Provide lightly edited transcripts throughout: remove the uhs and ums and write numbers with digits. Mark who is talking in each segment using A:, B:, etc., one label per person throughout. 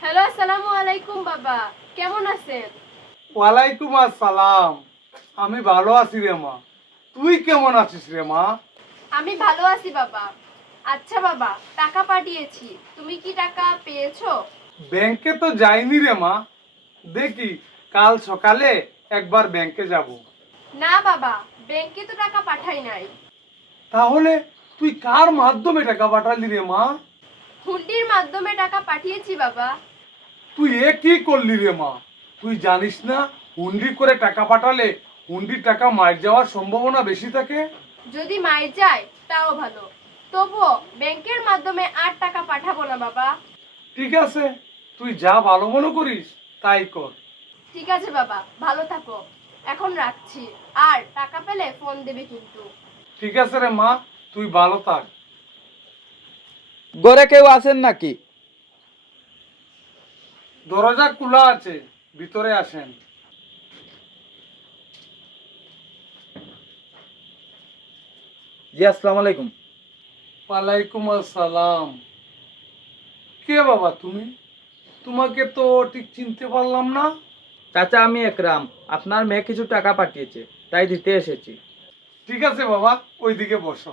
A: Hello, আসসালামু আলাইকুম বাবা, কেমন আছেন?
B: ওয়ালাইকুম আসসালাম। আমি ভালো আছি রে মা। তুই কেমন আছিস রে মা?
A: আমি ভালো আছি বাবা। আচ্ছা বাবা, টাকা পাঠিয়েছি, তুমি কি টাকা পেয়েছো?
B: ব্যাংকে তো যাইনি রে মা। দেখি কাল সকালে একবার ব্যাংকে যাব।
A: না বাবা, ব্যাংকে তো টাকা পাঠাই নাই।
B: তাহলে তুই কার মাধ্যমে টাকা পাঠালি রে মা?
A: হুন্ডির মাধ্যমে টাকা পাঠিয়েছি বাবা।
B: তুই এ কি করলি রে মা? তুই জানিস না হুন্ডি করে টাকা পাঠালে হুন্ডির টাকা মার যাওয়ার সম্ভাবনা বেশি থাকে?
A: যদি মায়ের যায় তাও ভালো, তবুও ব্যাংকের মাধ্যমে আর টাকা পাঠাবো না বাবা।
B: ঠিক আছে, তুই যা ভালো মনে করিস তাই কর।
A: ঠিক আছে বাবা, ভালো থাকো। এখন রাখছি, আর টাকা পেলে ফোন দেবে কিন্তু।
B: ঠিক আছে রে মা, তুই ভালো থাক।
C: ঘরে কেউ আছেন নাকি?
B: দরজা খোলা আছে, ভিতরে আসেন।
C: জি, আসসালামু আলাইকুম।
B: ওয়ালাইকুম আসসালাম। কে বাবা তুমি? তোমাকে তো ঠিক চিনতে পারলাম না।
C: চাচা, আমি একরাম। আপনার মেয়ে কিছু টাকা পাঠিয়েছে, তাই দিতে এসেছি।
B: ঠিক আছে বাবা, ওইদিকে বসো।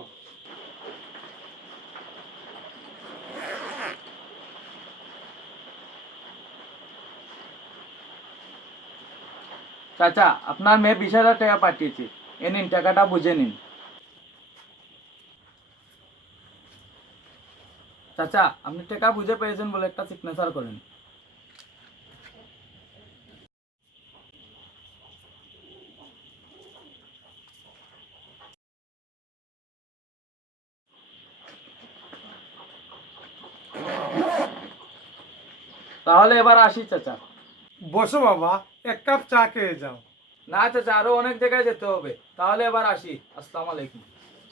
C: চাচা, আপনার মেয়ে 20,000 টাকা পাঠিয়েছে। এ নিন, টাকাটা বুঝে নিন। চাচা, আপনি টাকা বুঝে পেয়েছেন বলে একটা সিগনেচার করেন। তাহলে এবার আসি চাচা।
B: বসো বাবা, এক কাপ চা খেয়ে যাও।
C: না চাচা, আরো অনেক জায়গায় যেতে হবে। তাহলে এবার আসি। আসসালামু আলাইকুম।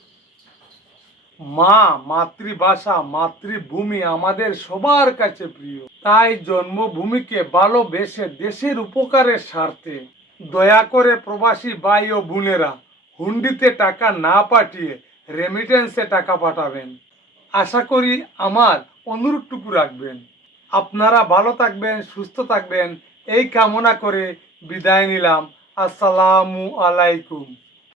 B: মা, মাতৃভাষা, মাতৃভূমি আমাদের সবার কাছে প্রিয়। তাই জন্মভূমিকে ভালোবেসে দেশের উপকারের স্বার্থে দয়া করে প্রবাসী ভাই ও বোনেরা হুন্ডিতে টাকা না পাঠিয়ে রেমিটেন্সে টাকা পাঠাবেন। আশা করি আমার অনুরোধটুকু রাখবেন। আপনারা ভালো থাকবেন, সুস্থ থাকবেন, এই কামনা করে বিদায় নিলাম। আসসালামু আলাইকুম।